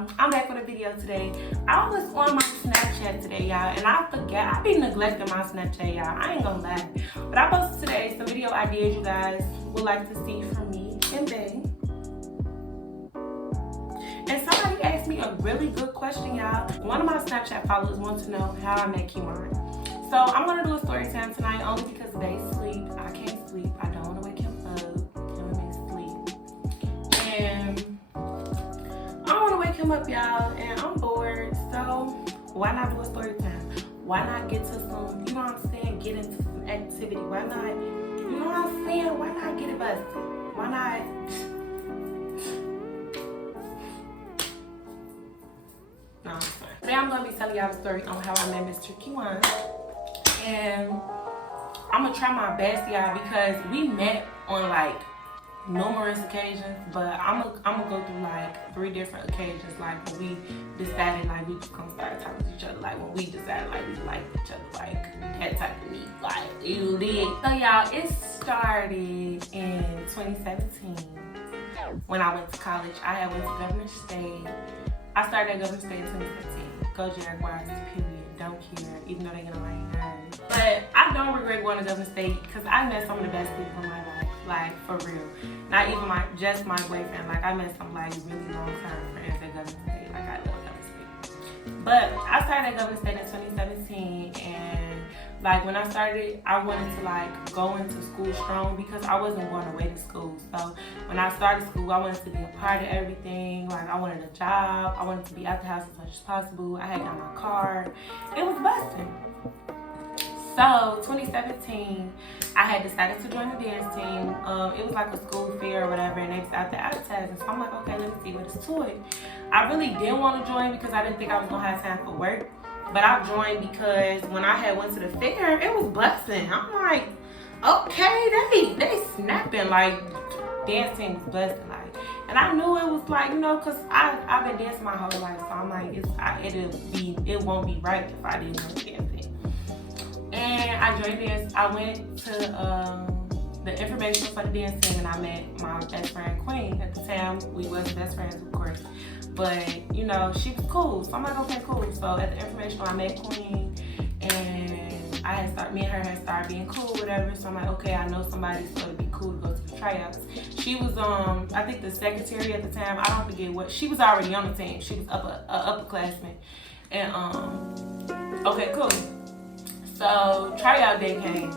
y'all, I'm back with a video today. I was on my Snapchat today, y'all, and I forgot. I be neglecting my Snapchat, y'all. I ain't gonna lie. But I posted today some video ideas you guys would like to see from me and Betty. And somebody asked me a really good question, y'all. One of my Snapchat followers wants to know how I met Kimon. So I'm gonna do a story time tonight only because they sleep. I can't sleep. I don't want to wake him up. Killing me sleep. And I don't want to wake him up, y'all. And I'm bored. So why not do a story time? Why not get to some, you know what I'm saying? Get into some activity. Why not, you know what I'm saying? Why not get it busted? Why not? No, I'm fine. Today I'm going to be telling y'all the story on how I met Mr. Kimon. And I'm going to try my best, y'all, because we met on like numerous occasions, but I'm gonna go through like 3 different occasions, like when we decided like we just gonna start talking to each other, like when we decided like we liked each other, like that type of meet, like you did. So y'all, it started in 2017 when I went to college. I had went to Governor State. I started at Governor State in 2017. Go Jaguars, period. Don't care, even though they're gonna rain nerves. But I don't regret going to Governor State because I met some of the best people in my life, like for real. Not even just my boyfriend. Like I met some like really long time friends at Governor State. Like I love Governor State. But I started at Governor State in 2017, and like when I started, I wanted to like go into school strong because I wasn't going away to school. So when I started school, I wanted to be a part of everything. Like I wanted a job. I wanted to be at the house as much as possible. I had got my car. It was busting. So 2017, I had decided to join the dance team. It was like a school fair or whatever, and they was out there advertising. So I'm like, okay, let me see what it's to it. I really didn't want to join because I didn't think I was gonna have time for work. But I joined because when I had went to the fair, it was busting. I'm like, okay, they snapping, like dance team was busting, like, and I knew it was like, you know, cause I've been dancing my whole life, so I'm like, it won't be right if I didn't know dancing. And I joined dance. I went to the information for the dance team, and I met my best friend Queen. At the time, we wasn't best friends, of course, but you know, she was cool. So I'm like, okay, cool. So at the information, I met Queen, and me and her had started being cool, whatever. So I'm like, okay, I know somebody's gonna be cool to go to the tryouts. She was I think the secretary at the time. I don't forget what. She was already on the team. She was upperclassman, and okay, cool. So tryout day came,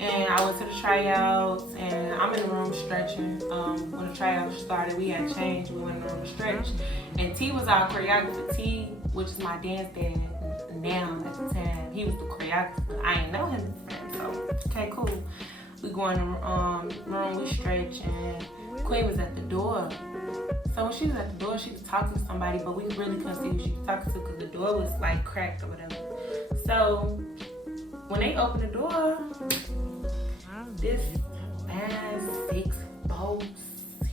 and I went to the tryouts, and I'm in the room stretching. When the tryouts started, we had changed. We went in the room to stretch, and T was our choreographer. T, which is my dance dad now at the time, he was the choreographer. I ain't know him at the time, so okay, cool. We go in the room, we stretch, and Queen was at the door. So when she was at the door, she was talking to somebody, but we really couldn't see who she was talking to because the door was like cracked or whatever. So when they opened the door, this 5'6"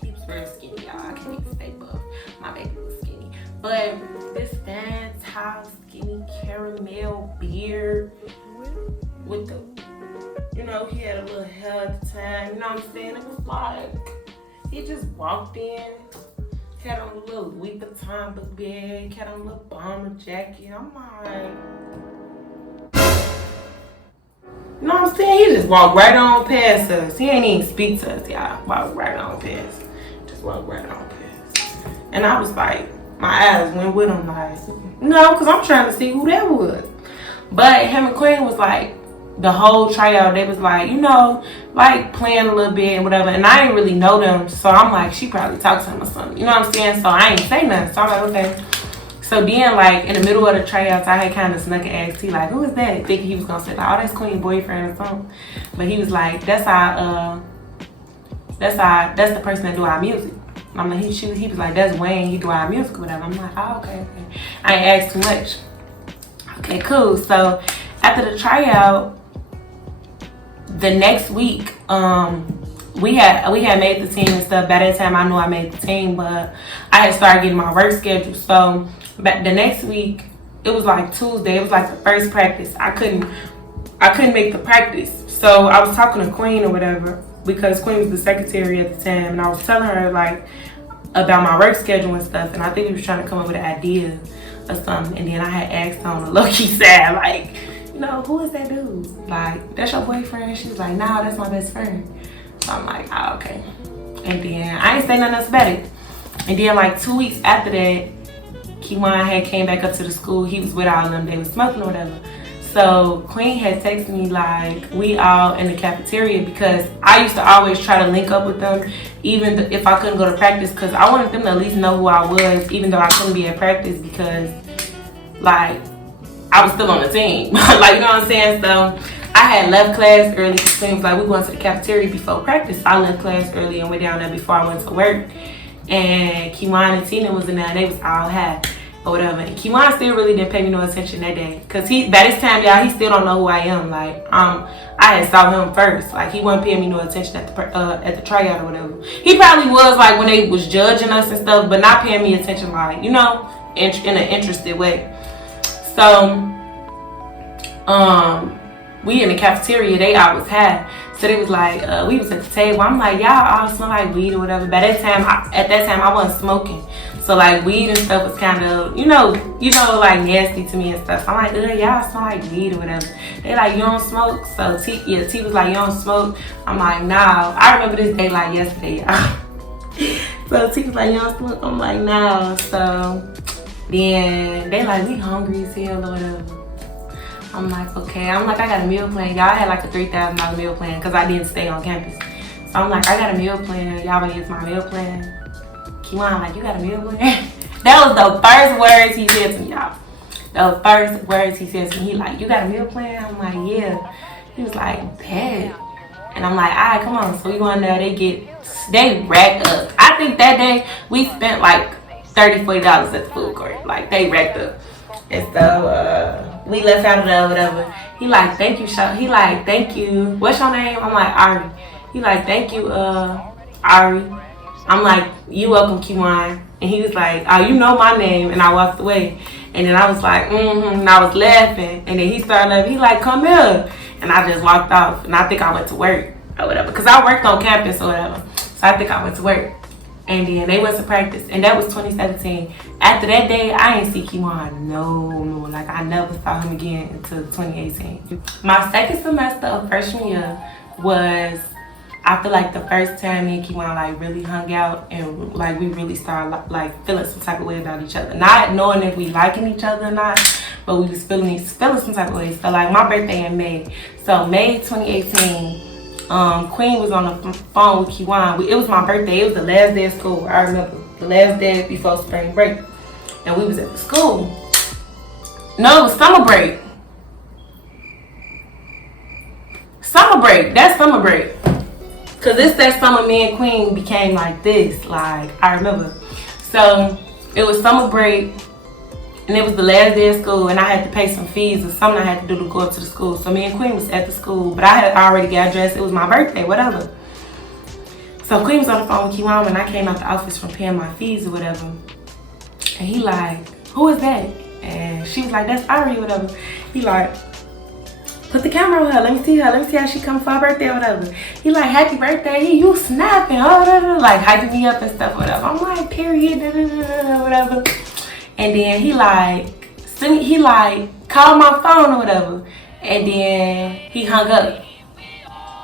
he was real skinny, y'all. I can't even say buff. My baby was skinny. But this fat, tall, skinny caramel beard with the, you know, he had a little hair at the time. You know what I'm saying? It was like, he just walked in, had on a little Louis Vuitton book bag, had on a little bomber jacket. I'm like, you know what I'm saying? He just walked right on past us. He ain't even speak to us, y'all. Walked right on past. Just walked right on past. And I was like, my eyes went with him, like, no, because I'm trying to see who that was. But him and Queen was like, the whole tryout, they was like, you know, like playing a little bit and whatever. And I didn't really know them. So I'm like, she probably talked to him or something. You know what I'm saying? So I ain't say nothing. So I'm like, okay. So then, like, in the middle of the tryouts, I had kind of snuck and asked T, like, who is that? Thinking he was going to say, like, oh, that's Queen's boyfriend or something. But he was like, that's the person that do our music. I'm like, he was like, that's Wayne, he do our music or whatever. I'm like, oh, okay. I ain't asked too much. Okay, cool. So after the tryout, the next week, we had made the team and stuff. By that time, I knew I made the team, but I had started getting my work schedule. So but the next week, it was like Tuesday. It was like the first practice. I couldn't make the practice. So I was talking to Queen or whatever because Queen was the secretary at the time, and I was telling her like, about my work schedule and stuff, and I think we was trying to come up with an idea or something. And then I had asked on a low-key side, like, you know, who is that dude? Like, that's your boyfriend? She was like, nah, that's my best friend. So I'm like, oh, okay. And then I ain't say nothing else about it. And then like 2 weeks after that, Kiwan had came back up to the school. He was with all of them. They was smoking or whatever. So Queen had texted me like, we all in the cafeteria, because I used to always try to link up with them even if I couldn't go to practice, because I wanted them to at least know who I was even though I couldn't be at practice, because like I was still on the team. Like, you know what I'm saying? So I had left class early. Things like we went to the cafeteria before practice. I left class early and went down there before I went to work. And Kiwan and Tina was in there. They was all high or whatever. And Kiwan still really didn't pay me no attention that day, cause by this time, y'all, he still don't know who I am. Like, I had saw him first. Like, he wasn't paying me no attention at the tryout or whatever. He probably was, like, when they was judging us and stuff, but not paying me attention, like, you know, in an interested way. So, we in the cafeteria, they always had. So they was like, we was at the table. I'm like, y'all all smell like weed or whatever. By that time, at that time, I wasn't smoking. So like weed and stuff was kind of, you know, like nasty to me and stuff. So I'm like, y'all smell like weed or whatever. They like, you don't smoke? So T was like, you don't smoke? I'm like, nah. I remember this day like yesterday, y'all. So T was like, you don't smoke? I'm like, nah. So then they like, we hungry as hell or whatever. I'm like, okay. I'm like, I got a meal plan. Y'all had like a $3,000 meal plan because I didn't stay on campus. So I'm like, I got a meal plan. Y'all wanna use my meal plan? Kiwan, like, you got a meal plan? That was the first words he said to me, y'all. The first words he said to me. He like, you got a meal plan? I'm like, yeah. He was like, bet. And I'm like, all right, come on. So we go in there. They racked up. I think that day we spent like $30, $40 at the food court. Like, they racked up. And so we left out of there or whatever. He like, thank you, He like, thank you. What's your name? I'm like, Arie. He like, thank you, Arie. I'm like, you welcome, Kiwan. And he was like, oh, you know my name. And I walked away. And then I was like, and I was laughing. And then he started laughing. He like, come here. And I just walked off. And I think I went to work or whatever. Because I worked on campus or whatever. So I think I went to work. And then they went to practice. And that was 2017. After that day, I ain't see Kiwan no. Like, I never saw him again until 2018. My second semester of freshman year was, I feel like, the first time me and Kiwan like really hung out and like we really started like feeling some type of way about each other. Not knowing if we liking each other or not, but we was feeling some type of way. So like my birthday in May. So May 2018. Queen was on the phone with Kiwan. It was my birthday. It was the last day of school. I remember the last day before spring break, and we was at the school. No, it was summer break. Summer break. That's summer break. Cause it's that summer me and Queen became like this. Like, I remember. So it was summer break. And it was the last day of school, and I had to pay some fees or something I had to do to go up to the school. So me and Queen was at the school, but I had already got dressed. It was my birthday, whatever. So Queen was on the phone with Kiwan when I came out the office from paying my fees or whatever. And he like, who is that? And she was like, that's Arie or whatever. He like, put the camera on her. Let me see her. Let me see how she come for her birthday or whatever. He like, happy birthday. You snapping. Like hyping me up and stuff, whatever. I'm like, period, whatever. And then he called my phone or whatever. And then he hung up.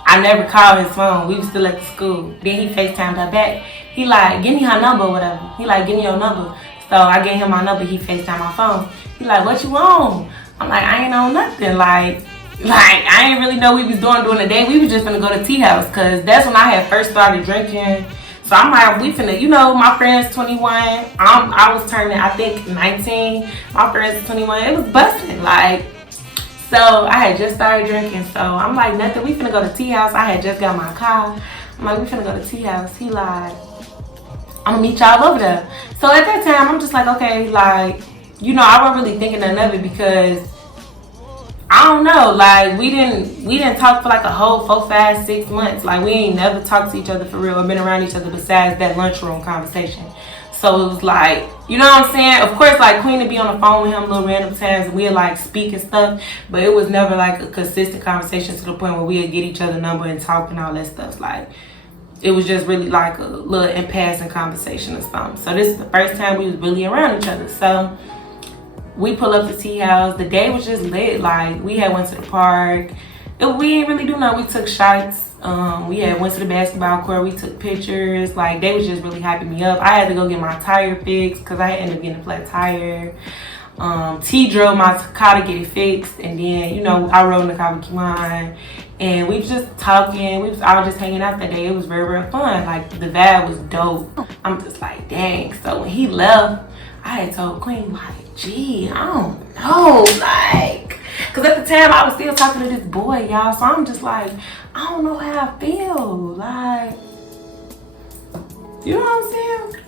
I never called his phone. We was still at the school. Then he FaceTimed her back. He like, give me her number or whatever. He like, give me your number. So I gave him my number. He FaceTimed my phone. He like, what you on? I'm like, I ain't on nothing. Like I ain't really know what we was doing during the day. We was just gonna go to tea house, cause that's when I had first started drinking. So I'm like, we finna, you know, my friend's 21. I was turning, I think, 19. My friend's 21. It was busting, like. So I had just started drinking. So I'm like, nothing. We finna go to tea house. I had just got my car. I'm like, we finna go to tea house. He like, I'm gonna meet y'all over there. So at that time, I'm just like, okay, like, you know, I wasn't really thinking none of it because I don't know, like we didn't talk for like a whole 4, 5, 6 months. Like we ain't never talked to each other for real or been around each other besides that lunchroom conversation. So it was like, you know what I'm saying? Of course, like Queen would be on the phone with him little random times and we'd like speak and stuff, but it was never like a consistent conversation to the point where we'd get each other number and talk and all that stuff. Like it was just really like a little in passing conversation or something. So this is the first time we was really around each other. So we pull up to T house. The day was just lit. Like, we had went to the park. We didn't really do nothing. We took shots. We had went to the basketball court. We took pictures. Like, they was just really hyping me up. I had to go get my tire fixed because I had ended up getting a flat tire. T drove my car to get it fixed, and then, you know, I rode in the car with Kiwan, and we was just talking. We was all just hanging out that day. It was very, very fun. Like, the vibe was dope. I'm just like, dang. So when he left, I had told Queen, like, gee, I don't know, like, because at the time I was still talking to this boy, y'all. So I'm just like, I don't know how I feel. Like, you know what I'm saying?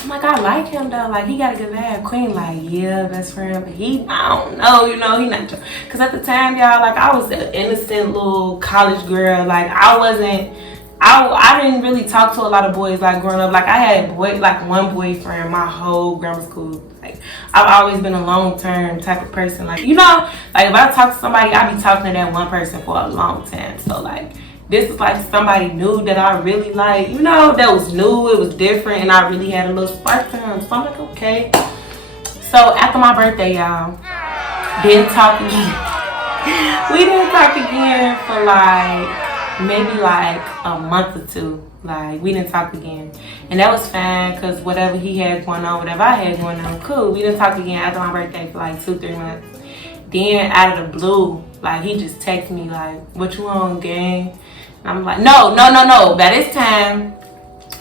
I'm like, I like him though. Like, he got a good vibe. Queen, like, yeah, best friend. But I don't know, you know, he not. Because at the time, y'all, like, I was an innocent little college girl. Like, I didn't really talk to a lot of boys, like, growing up. Like, I had one boyfriend my whole grammar school. Like, I've always been a long-term type of person. Like, you know, like, if I talk to somebody, I be talking to that one person for a long time. So, like, this is like somebody new that I really like, you know, that was new, it was different, and I really had a little spark to him. So I'm like, okay. So after my birthday, y'all, didn't talk again. We didn't talk again for like, maybe like a month or two. Like, we didn't talk again. And that was fine, because whatever he had going on, whatever I had going on, cool. We didn't talk again after my birthday for like 2-3 months. Then out of the blue, like, he just texted me like, what you on, gang? I'm like, no. By this time,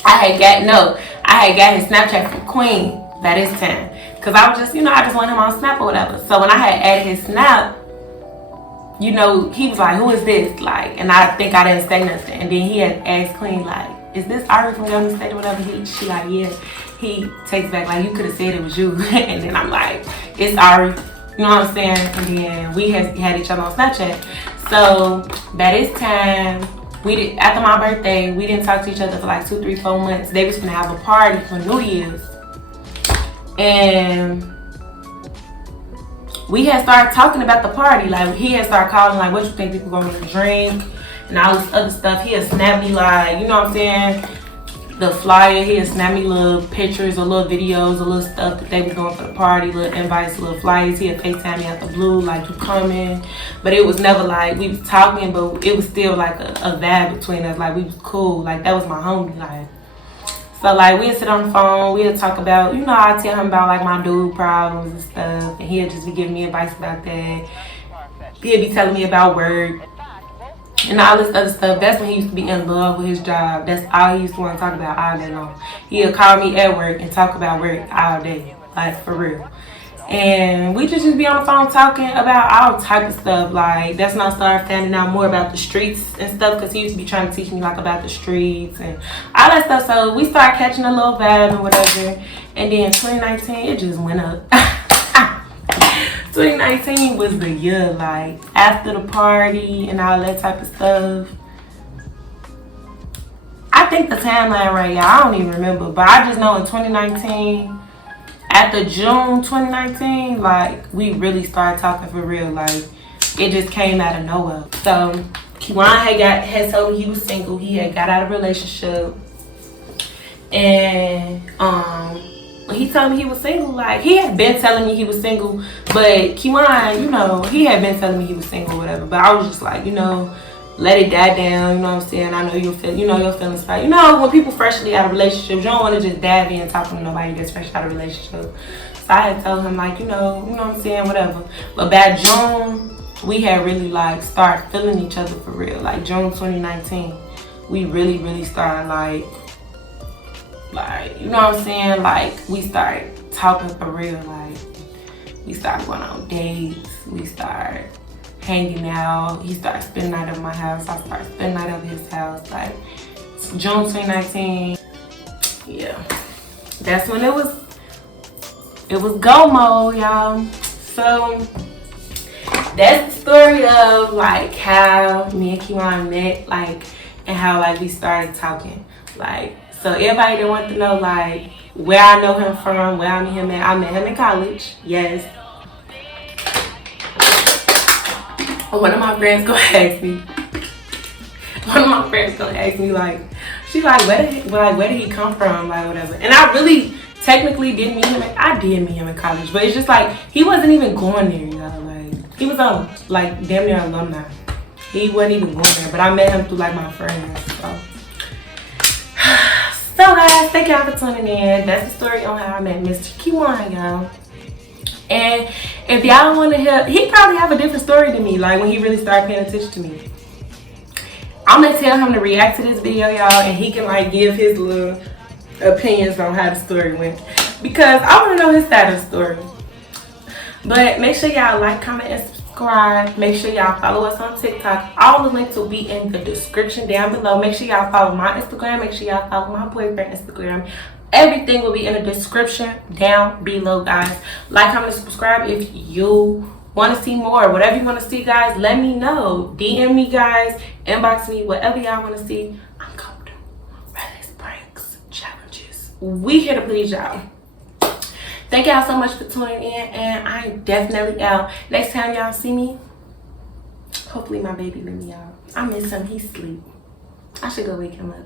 I had got his Snapchat from Queen by this time. Because I was just, you know, I just want him on Snap or whatever. So when I had added his Snap, you know, he was like, who is this? Like, and I think I didn't say nothing. And then he had asked Queen, like, is this Arie from Golden State or whatever? She like, yeah. He takes back, like, you could have said it was you. And then I'm like, it's Arie. You know what I'm saying? And then we had each other on Snapchat. So by this time, after my birthday, we didn't talk to each other for like 2, 3, 4 months. They was gonna have a party for New Year's, and we had started talking about the party. Like, he had started calling, like, what you think people gonna drink and all this other stuff. He had snapped me, like, you know what I'm saying, the flyer. He had snapped me little pictures or little videos or little stuff that they was doing for the party, little invites, little flyers. He had FaceTime me out the blue, like, you coming? But it was never like we was talking, but it was still like a vibe between us. Like, we was cool. Like, that was my homie. Like, so, like, we'd sit on the phone, we'd talk about, you know, I'd tell him about like my dude problems and stuff, and he'd just be giving me advice about that. He'd be telling me about work and all this other stuff. That's when he used to be in love with his job. That's all he used to want to talk about all day long. He'll call me at work and talk about work all day, like, for real. And we just be on the phone talking about all type of stuff. Like, that's when I started finding out more about the streets and stuff, because he used to be trying to teach me, like, about the streets and all that stuff. So we started catching a little vibe and whatever. And then 2019, it just went up. 2019 was the year, like, after the party and all that type of stuff. I think the timeline right, y'all, I don't even remember, but I just know in 2019, after June 2019, like, we really started talking for real. Like, it just came out of nowhere. So Kiwan had told me he was single. He had got out of a relationship, and when he told me he was single, like, he had been telling me he was single, but Kiwan, you know, he had been telling me he was single or whatever. But I was just like, you know, let it die down, you know what I'm saying? I know you'll feel, you know, your feelings fight. You know, when people freshly out of relationships, you don't want to just dive in and talk to nobody that's fresh out of relationship. So I had told him, like, you know what I'm saying, whatever. But by June, we had really, like, started feeling each other for real. Like, June 2019, we really started, like, you know what I'm saying? Like, we started talking for real. Like, we started going on dates. We started hanging out. He started spending night at my house. I started spending night at his house. Like, June 2019. Yeah, that's when it was go mode, y'all. So that's the story of, like, how me and Kiwan met, like, and how, like, we started talking. Like, so everybody that wants to know, like, where I know him from, where I met him at, I met him in college. Yes. One of my friends gonna ask me, one of my friends gonna ask me like, she's like, where did he come from, like whatever. And I really technically didn't meet him. I did meet him in college, but it's just like he wasn't even going there, y'all. Like he was on like damn near alumni. He wasn't even going there, but I met him through like my friends. So guys, thank y'all for tuning in. That's the story on how I met Mr. Kiwan, y'all. And if y'all want to hear, he probably have a different story than me, like when he really started paying attention to me. I'm gonna tell him to react to this video, y'all, and he can like give his little opinions on how the story went, because I want to know his side of the story. But make sure y'all like, comment, and subscribe. Make sure y'all follow us on TikTok. All the links will be in the description down below. Make sure y'all follow my Instagram. Make sure y'all follow my boyfriend Instagram. Everything will be in the description down below, guys. Like, comment, and subscribe if you want to see more. Whatever you want to see, guys, let me know. DM me, guys. Inbox me. Whatever y'all want to see, I'm comfortable. Whether it's pranks, challenges, we here to please y'all. Thank y'all so much for tuning in, and I am definitely out. Next time y'all see me, hopefully my baby with me, y'all. I miss him. He's asleep. I should go wake him up.